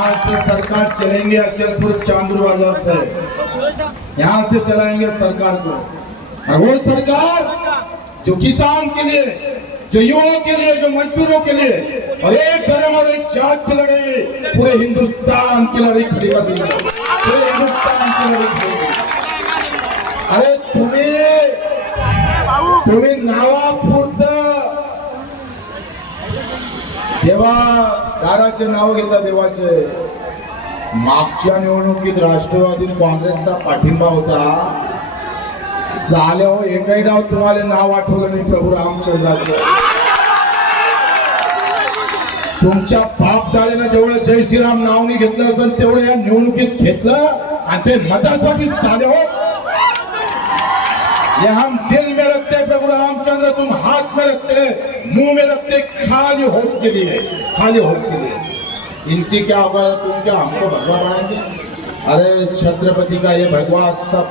आज से सरकार चलेंगे अचलपुर चांदूर बाज़ार से। यहाँ से चलाएँगे सरकार को। और वो सरकार जो किसान के लिए, जो युवाओं के लिए, जो मजदूरों के लिए, और एक धर्म और एक जात की लड़ाई, पूरे हिंदुस्तान की लड़ाई खड़ी कर दी। पूरे हिंदुस्तान की लड़ाई खड़ी. अरे तुम्ही तुम्ही नावापुरत तेव्हा दाराचे नाव घेता देवाचे. मागच्या निवडणुकीत राष्ट्रवादी काँग्रेसचा पाठिंबा होता. झाले हो एकही नाव तुम्हाला नाव आठवलं नाही प्रभू रामचंद्राचं. तुमच्या पाप दाळेनं जेवढं जय श्रीराम नावनी घेतलं असेल तेवढं या निवडणुकीत घेतलं आणि ते मतासाठी झाले हो. हम दिल में रामचंद्र तुम हाथ में रखते मुँह में रखते खाली होट के लिए, खाली होट के लिए। इनकी क्या होगा तुम क्या हमको भगवान बनाएँगे अरे छत्रपति का ये भगवान सब